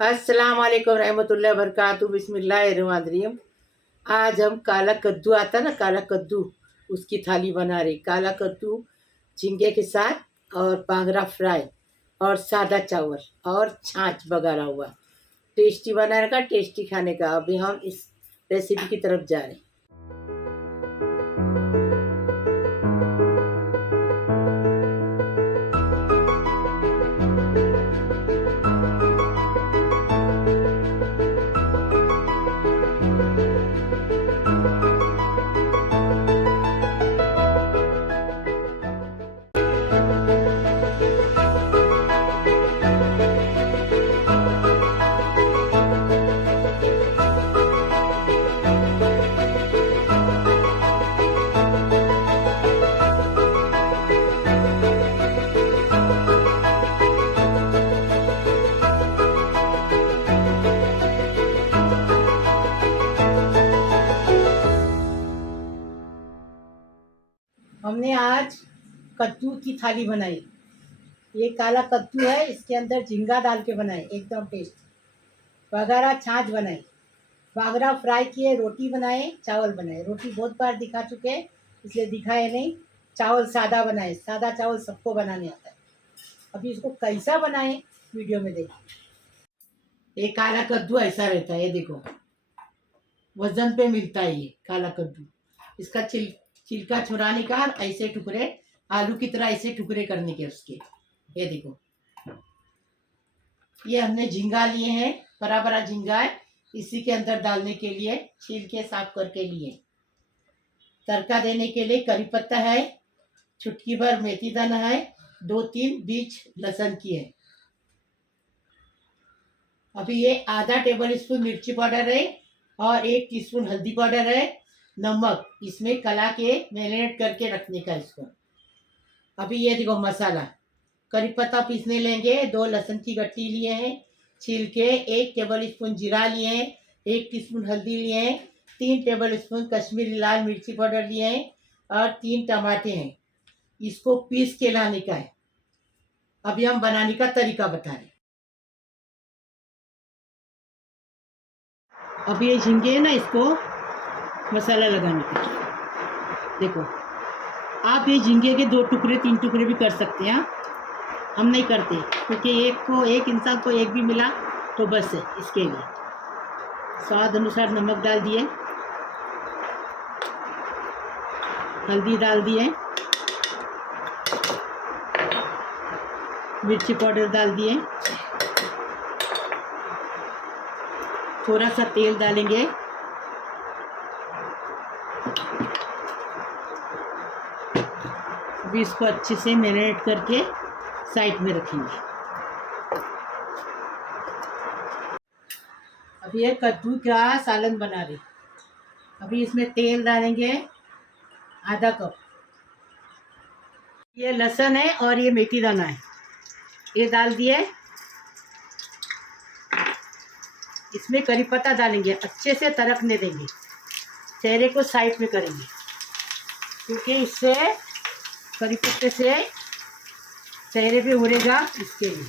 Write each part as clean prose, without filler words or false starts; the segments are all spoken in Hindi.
अस्सलाम वालेकुम रहमतुल्लाहि व बरकातुहू बिस्मिल्लाहिर्रहमानिर्रहीम। आज हम काला कद्दू आता ना, काला कद्दू उसकी थाली बना रहे। काला कद्दू झींगे के साथ और बांगरा फ्राई और सादा चावल और छाछ बघारा हुआ। टेस्टी बनाने का, टेस्टी खाने का। अभी हम इस रेसिपी की तरफ जा रहे हैं। हमने आज कद्दू की थाली बनाई। ये काला कद्दू है, इसके अंदर झींगा डाल के बनाए, एकदम टेस्ट। बघारा छाछ बनाई, बांगरा फ्राई किए, रोटी बनाए, चावल बनाए। रोटी बहुत बार दिखा चुके हैं इसलिए दिखाए नहीं। चावल सादा बनाए, सादा चावल सबको बनाने आता है। अभी इसको कैसा बनाए वीडियो में देखिए। ये काला कद्दू ऐसा रहता है, ये देखो वजन पे मिलता है ये काला कद्दू। इसका छिलका छुड़ाने का, ऐसे टुकड़े आलू की तरह ऐसे टुकड़े करने के उसके। ये देखो, ये हमने झींगा लिए हैं, बड़ा बड़ा झींगा है, इसी के अंदर डालने के लिए छील के साफ करके लिए। तड़का देने के लिए करी पत्ता है, चुटकी भर मेथी दाना है, 2-3 बीज लहसुन की है। अभी ये आधा टेबल स्पून मिर्ची पाउडर है और 1 टीस्पून हल्दी पाउडर है, नमक इसमें कला के मैरिनेट करके रखने का इसको। अभी ये देखो मसाला, करी पत्ता पीसने लेंगे, 2 लहसुन की गट्टी लिए हैं छील के, 1 टेबल स्पून जीरा लिए हैं, 1 टीस्पून हल्दी लिए हैं, 3 टेबल स्पून कश्मीरी लाल मिर्ची पाउडर लिए हैं और 3 टमाटे हैं। इसको पीस के लाने का है। अभी हम बनाने का तरीका बता रहे। अभी ये झींगे है ना, इसको मसाला लगाने का। देखो, आप ये झींगे के 2 टुकड़े 3 टुकड़े भी कर सकते हैं। हम नहीं करते क्योंकि एक इंसान को एक भी मिला तो बस है। इसके लिए स्वाद अनुसार नमक डाल दिए, हल्दी डाल दिए, मिर्ची पाउडर डाल दिए, थोड़ा सा तेल डालेंगे, अभी इसको अच्छे से मैरिनेट करके साइड में रखेंगे। अभी ये कद्दू का सालन बना रहे। अभी इसमें तेल डालेंगे आधा कप। ये लहसुन है और ये मेथी दाना है, ये डाल दिए। इसमें करी पत्ता डालेंगे, अच्छे से तड़कने देंगे, चेहरे को साइड में करेंगे क्योंकि इससे करी पत्ते से चेहरे पे उड़ेगा, इसके लिए।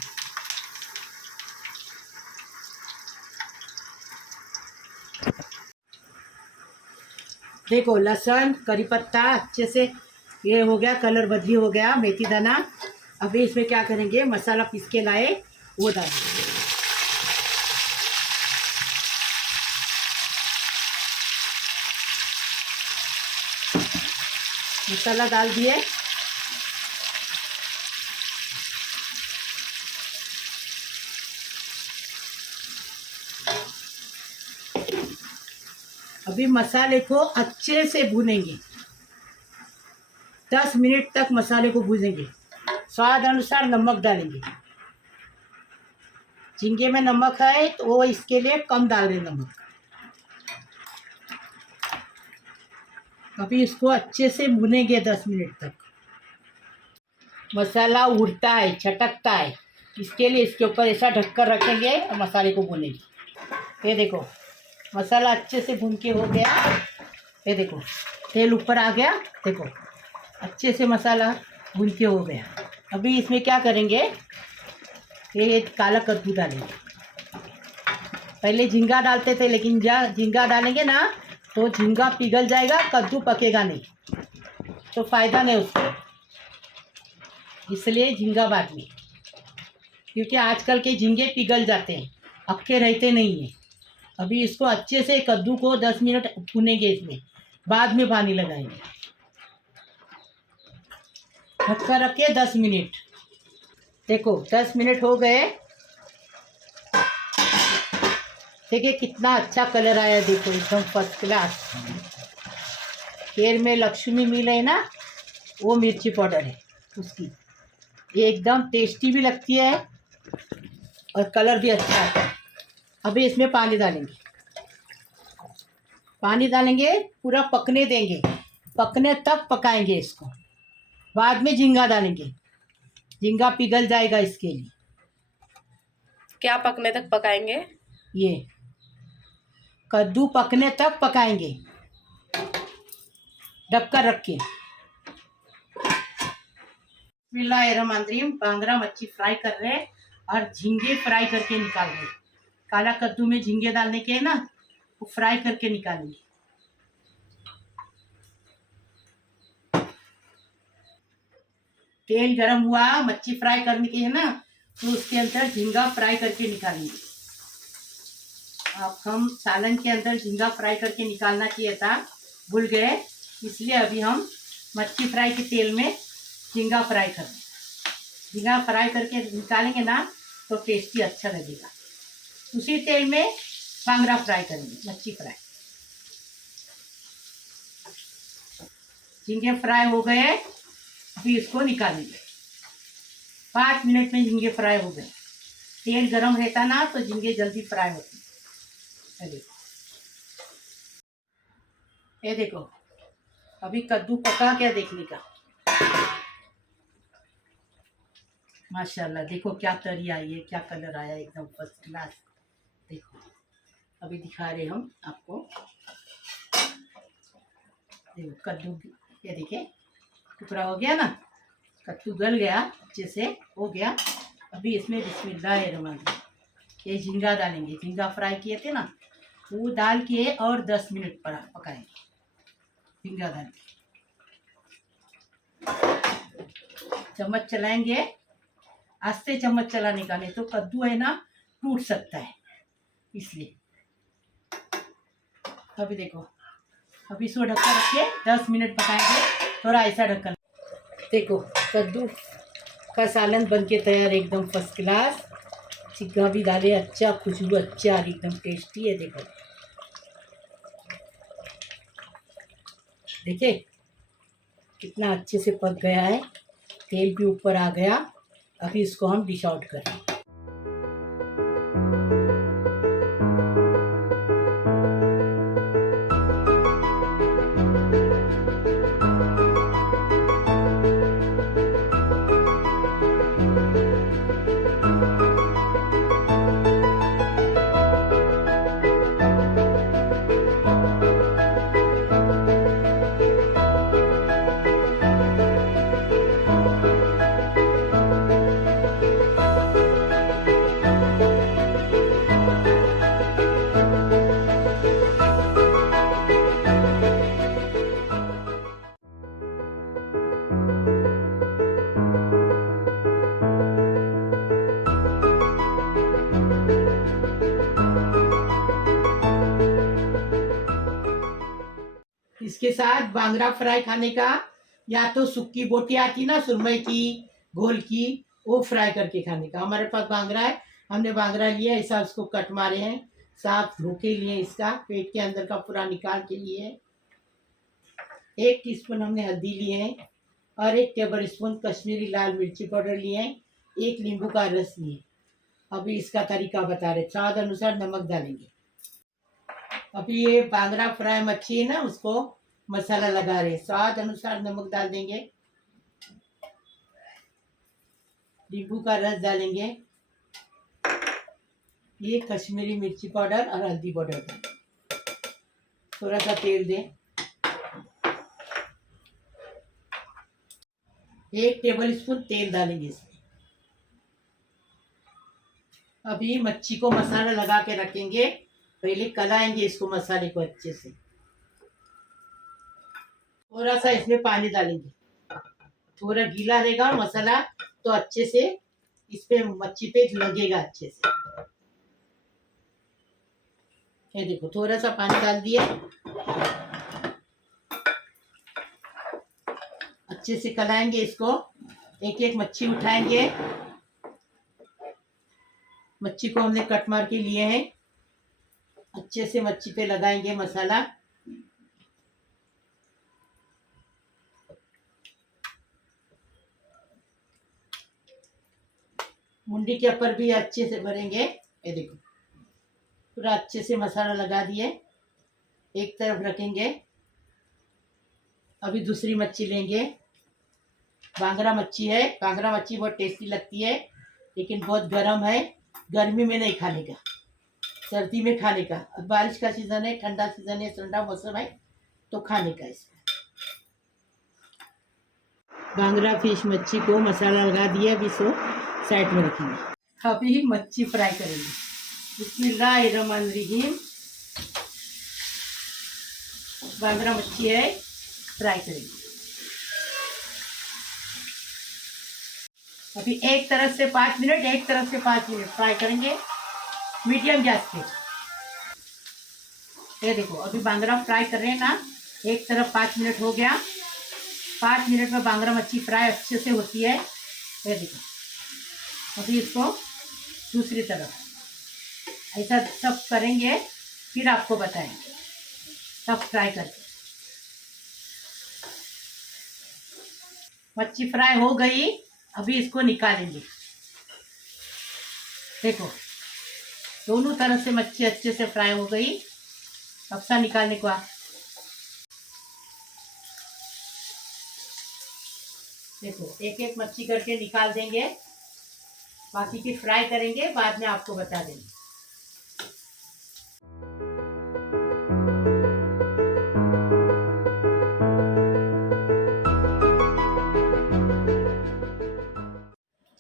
देखो लहसुन करी पत्ता अच्छे से ये हो गया, कलर बदली हो गया, मेथी दाना। अभी इसमें क्या करेंगे, मसाला पीस के लाए वो डालेंगे। मसाला डाल दिए, अभी मसाले को अच्छे से भूनेंगे, 10 मिनट तक मसाले को भूनेंगे। स्वाद अनुसार नमक डालेंगे, झींगे में नमक है तो वो इसके लिए कम डाल रहे नमक। अभी इसको अच्छे से भूनेंगे 10 मिनट तक। मसाला उड़ता है, छटकता है, इसके लिए इसके ऊपर ऐसा ढककर रखेंगे और मसाले को भूनेंगे। ये देखो मसाला अच्छे से भून के हो गया। ये देखो तेल ऊपर आ गया, देखो अच्छे से मसाला भून के हो गया। अभी इसमें क्या करेंगे, ये काला कद्दू डालेंगे। पहले झींगा डालते थे, लेकिन जब झींगा डालेंगे ना तो झींगा पिघल जाएगा, कद्दू पकेगा नहीं, तो फ़ायदा नहीं उसको, इसलिए झींगा बाद में। क्योंकि आजकल के झींगे पिघल जाते हैं, अक्के रहते नहीं हैं। अभी इसको अच्छे से कद्दू को 10 मिनट भूनेंगे, इसमें बाद में पानी लगाएंगे। ढककर रखिए 10 मिनट। देखो 10 मिनट हो गए। देखिए कितना अच्छा कलर आया, देखो एकदम फर्स्ट क्लास। खैर में लक्ष्मी मिल है ना, वो मिर्ची पाउडर है उसकी, ये एकदम टेस्टी भी लगती है और कलर भी अच्छा आता है। अभी इसमें पानी डालेंगे, पानी डालेंगे, पूरा पकने देंगे, पकने तक पकाएंगे इसको। बाद में झींगा डालेंगे, झींगा पिघल जाएगा इसके लिए। क्या पकने तक पकाएंगे? ये कद्दू पकने तक पकाएंगे, ढककर रख के। बिस्मिल्लाहिर्रहमानिर्रहीम। बांगरा मच्छी फ्राई कर रहे हैं और झींगे फ्राई करके निकाल रहे हैं। काला कद्दू में झींगे डालने के है ना, वो फ्राई करके निकालेंगे। तेल गरम हुआ, मच्छी फ्राई करने की है ना, तो उसके अंदर झींगा फ्राई करके निकालेंगे। अब हम सालन के अंदर झींगा फ्राई करके निकालना चाहिए था, भूल गए, इसलिए अभी हम मच्छी फ्राई के तेल में झींगा फ्राई कर रहे हैं। झींगा फ्राई करके निकालेंगे ना तो टेस्टी अच्छा लगेगा। उसी तेल में बांगरा फ्राई करेंगे, मच्छी फ्राई। झींगे फ्राई हो गए, अभी इसको निकालेंगे। 5 मिनट में झींगे फ्राई हो गए। तेल गरम रहता ना तो झींगे जल्दी फ्राई होते। ये देखो अभी कद्दू पका क्या देखने का। माशाल्लाह, देखो क्या तरी आई है, क्या कलर आया, एकदम फर्स्ट क्लास। देखो अभी दिखा रहे हम आपको। देखो कद्दू, ये देखिए टुकड़ा हो गया ना, कद्दू गल गया, अच्छे से हो गया। अभी इसमें बिस्मिल्लाहिर्रहमानिर्रहीम ये झींगा डालेंगे। झींगा फ्राई किए थे ना, वो डाल के और 10 मिनट पकाएंगे। झींगा डाल के चम्मच चलाएंगे, आस्ते चम्मच चलाने का, नहीं तो कद्दू है ना टूट सकता है, इसलिए। अभी देखो, अभी इसको ढक्कन रख के 10 मिनट पकाएंगे, थोड़ा ऐसा ढक्कन। देखो कद्दू का सालन बन के तैयार, एकदम फर्स्ट क्लास। झींगा भी डाले, अच्छा खुशबू अच्छा, एकदम टेस्टी है। देखो देखिए कितना अच्छे से पक गया है, तेल भी ऊपर आ गया। अभी इसको हम डिश आउट करें। इसके साथ बांगरा फ्राई खाने का, या तो सूखी बोटी आती ना सुरमई की, घोल की, वो फ्राई करके खाने का। हमारे पास बांगरा है, हमने बांगरा लिया, ऐसा उसको कट मारे हैं, साफ धो के लिए, इसका पेट के अंदर का पूरा निकाल के लिए। 1 टीस्पून हमने हल्दी लिए हैं और 1 टेबल स्पून कश्मीरी लाल मिर्ची पाउडर लिए हैं, 1 नींबू का रस लिए। अभी इसका तरीका बता रहे, स्वाद अनुसार नमक डालेंगे। अभी ये बांगरा फ्राई मच्छी है ना, उसको मसाला लगा रहे, स्वाद अनुसार नमक डाल देंगे, नींबू का रस डालेंगे, ये कश्मीरी मिर्ची पाउडर और हल्दी पाउडर डालेंगे। थोड़ा सा तेल दें, 1 टेबल स्पून तेल डालेंगे इसमें। अभी मच्छी को मसाला लगा के रखेंगे, पहले कलाएंगे इसको मसाले को अच्छे से। थोड़ा सा इसमें पानी डालेंगे, थोड़ा गीला रहेगा मसाला तो अच्छे से इस पे मच्छी पे लगेगा अच्छे से। ये देखो थोड़ा सा पानी डाल दिए, अच्छे से कलाएंगे इसको। एक एक मच्छी उठाएंगे, मच्छी को हमने कट मार के लिए हैं, अच्छे से मच्छी पे लगाएंगे मसाला। मुंडी के ऊपर भी अच्छे से भरेंगे। ये देखो पूरा अच्छे से मसाला लगा दिए, एक तरफ रखेंगे। अभी दूसरी मच्छी लेंगे, बांगरा मच्छी है। बांगरा मच्छी बहुत टेस्टी लगती है, लेकिन बहुत गर्म है, गर्मी में नहीं खाने का, सर्दी में खाने का। अब बारिश का सीजन है, ठंडा सीजन है, ठंडा मौसम है तो खाने का। इसमें बांगरा फिश मच्छी को मसाला लगा दिया, अभी इसको साइड में रखेंगे। अभी मच्छी फ्राई करेंगे। बिस्मिल्लाहिर्रहमानिर्रहीम। बांगरा मच्छी है, फ्राई करेंगे। अभी एक तरफ से 5 मिनट, एक तरफ से 5 मिनट फ्राई करेंगे मीडियम गैस पे। ये देखो अभी बांगरा फ्राई कर रहे हैं ना, एक तरफ 5 मिनट हो गया। 5 मिनट में बांगरा मच्छी फ्राई अच्छे से होती है। ये देखो अभी इसको दूसरी तरफ ऐसा सब करेंगे, फिर आपको बताएंगे सब फ्राई करके। मच्छी फ्राई हो गई, अभी इसको निकालेंगे। देखो दोनों तरफ से मच्छी अच्छे से फ्राई हो गई। अब सा निकालने को देखो एक एक मच्छी करके निकाल देंगे, बाकी की फ्राई करेंगे, बाद में आपको बता देंगे।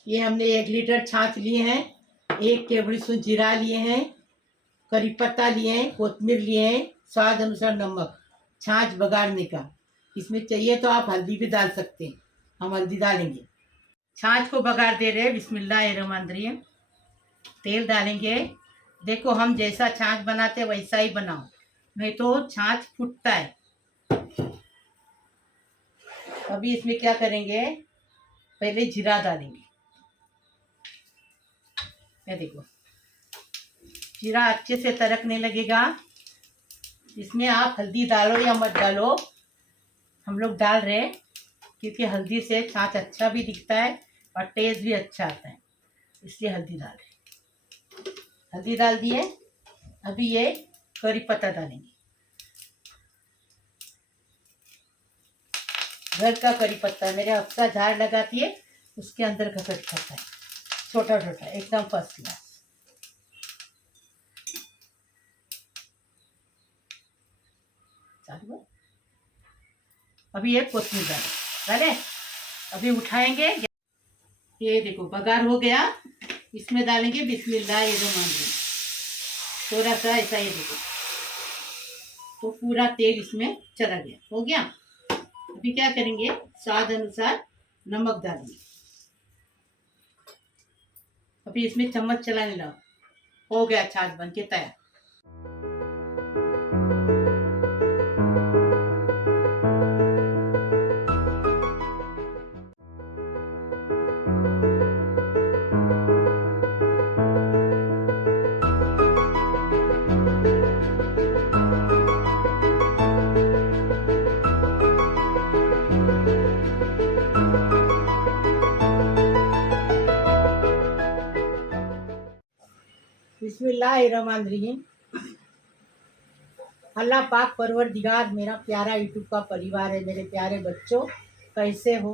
ये हमने 1 लीटर छाछ लिए हैं, 1 टेबल स्पून जीरा लिए हैं, करी पत्ता लिए हैं, कोतमीर लिए हैं, स्वाद अनुसार नमक। छाछ बगाड़ने का, इसमें चाहिए तो आप हल्दी भी डाल सकते हैं, हम हल्दी डालेंगे। छाछ को बगाड़ दे रहे हैं। बिस्मिल्लाहिर्रहमानिर्रहीम। तेल डालेंगे। देखो हम जैसा छाछ बनाते वैसा ही बनाओ, नहीं तो छाछ फूटता है। अभी इसमें क्या करेंगे, पहले जीरा डालेंगे। ये देखो जीरा अच्छे से तड़कने लगेगा। इसमें आप हल्दी डालो या मत डालो, हम लोग डाल रहे हैं क्योंकि हल्दी से छाछ अच्छा भी दिखता है और टेस्ट भी अच्छा आता है, इसलिए हल्दी डाल रहे। हल्दी डाल दिए। अभी ये करी पत्ता डालेंगे, घर का करी पत्ता, मेरे अक्सा झाड़ लगाती है उसके अंदर का करी पत्ता है, छोटा छोटा एकदम फर्स्ट क्लास। अभी ये कोतमीर डाले, अभी उठाएंगे। ये देखो बघार हो गया, इसमें डालेंगे बिस्मिल्लाहिर्रहमानिर्रहीम। थोड़ा सा ऐसा, ये देखो तो पूरा तेल इसमें चला गया, हो गया। अभी क्या करेंगे, स्वाद अनुसार नमक डालेंगे। अभी इसमें चम्मच चलाने लगा, हो गया छाछ बन के तैयार। बिस्मिल्लाहिर्रहमानिर्रहीम। अल्लाह पाक परवरदिगार, मेरा प्यारा यूट्यूब का परिवार है, मेरे प्यारे बच्चों कैसे हो।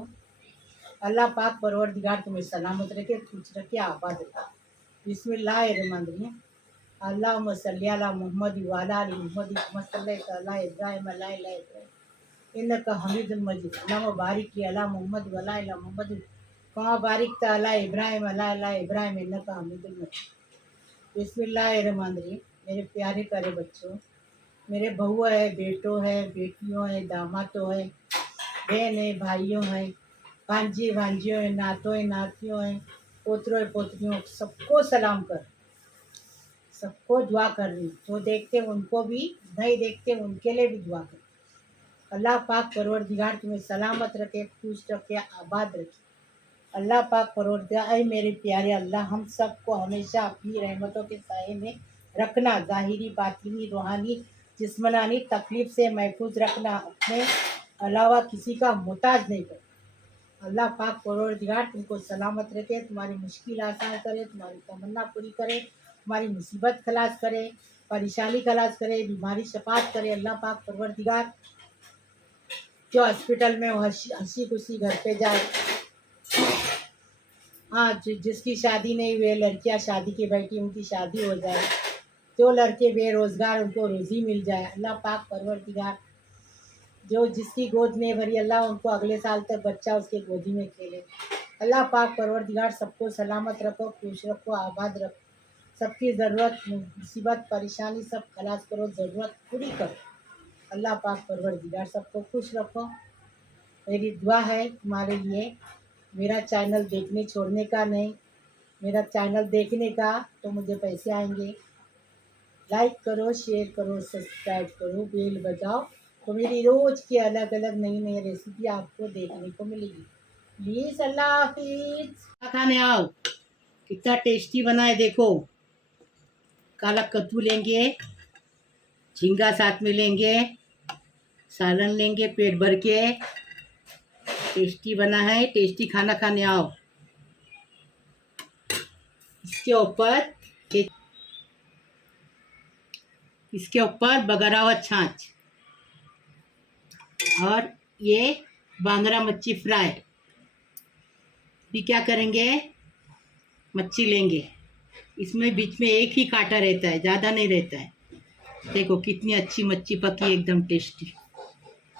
अल्लाह पाक परवरदिगार तुम्हें सलामत रखे, खुश रखे, आबाद रखे। बिस्मिल्लाहिर्रहमानिर्रहीम। अल्लाहुम्मा सल्ली अला मुहम्मद व अला आलि मुहम्मद कमा सल्लैता अला इब्राहीम व अला आलि इब्राहीम इन्नका हमीदुल मजीद। अल्लाहुम्मा बारिक अला मुहम्मद व अला आलि मुहम्मद कमा बारिकता अला इब्राहीम व अला आलि इब्राहीम इन्नका हमीदुल मजीद। बिस्मिल्लाहिर्रहमानिर्रहीम। मेरे प्यारे प्यारे बच्चों, मेरे बहू है, बेटो है, बेटियों है, दामादों है, बहन है, भाइयों है, भांजी भांजियों है, नातों है, नातियों है, पोतरों है, पोतरियों, सबको सलाम कर, सबको दुआ कर रही हूँ। जो देखते हैं उनको भी, नहीं देखते उनके लिए भी दुआ कर। अल्लाह पाक परवरदिगार तुम्हें सलामत रखे, खुश रखे, आबाद रखे। अल्लाह पाक परवरदिगार, ऐ मेरे प्यारे अल्लाह, हम सबको हमेशा अपनी रहमतों के साए में रखना, ज़ाहिरी बातिनी रूहानी जिस्मनानी तकलीफ़ से महफूज रखना, अपने अलावा किसी का मोहताज नहीं कर। अल्लाह पाक परवरदिगार तुमको सलामत रखे, तुम्हारी मुश्किल आसान करे, तुम्हारी तमन्ना पूरी करे, तुम्हारी मुसीबत खलास करे, परेशानी खलास करे, बीमारी शफात करे। अल्लाह पाक परवरदिगार जो हॉस्पिटल में हंसी खुशी घर पे जाए। हाँ, जिसकी शादी नहीं हुई, लड़कियां शादी की बैठी, उनकी शादी हो जाए। जो लड़के बेरोज़गार, उनको रोज़ी मिल जाए। अल्लाह पाक परवरदिगार जो जिसकी गोद नहीं भरी, अल्लाह उनको अगले साल तक बच्चा उसके गोदी में खेले। अल्लाह पाक परवरदिगार सबको सलामत रखो, खुश रखो, आबाद रखो। सबकी ज़रूरत, मुसीबत, परेशानी सब खलास करो, ज़रूरत पूरी करो। अल्लाह पाक परवरदिगार सबको खुश रखो। मेरी दुआ है तुम्हारे लिए, मेरा चैनल देखने छोड़ने का नहीं, मेरा चैनल देखने का तो मुझे पैसे आएंगे। लाइक करो, शेयर करो, सब्सक्राइब करो, बेल बजाओ, तो मेरी रोज़ की अलग अलग नई नई रेसिपी आपको देखने को मिलेगी। प्लीज़, अल्लाह हाफिज़। खाने आओ, कितना टेस्टी बना है देखो। काला कद्दू लेंगे, झींगा साथ में लेंगे, सालन लेंगे पेट भर के। टेस्टी बना है, टेस्टी खाना खाने आओ। इसके ऊपर इसके ऊपर बगरावत छाछ और ये बांगड़ा मच्छी फ्राई। भी क्या करेंगे, मच्छी लेंगे, इसमें बीच में एक ही कांटा रहता है, ज़्यादा नहीं रहता है। देखो कितनी अच्छी मच्छी पकी, एकदम टेस्टी।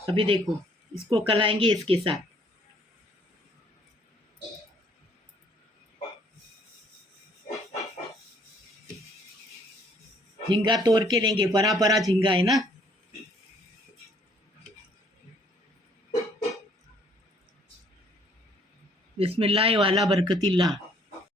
अभी देखो, इसको कलाएंगे इसके साथ। झींगा तोड़ के लेंगे, बड़ा बड़ा झींगा है ना। बिस्मिल्लाह वाला बरकतिल्लाह।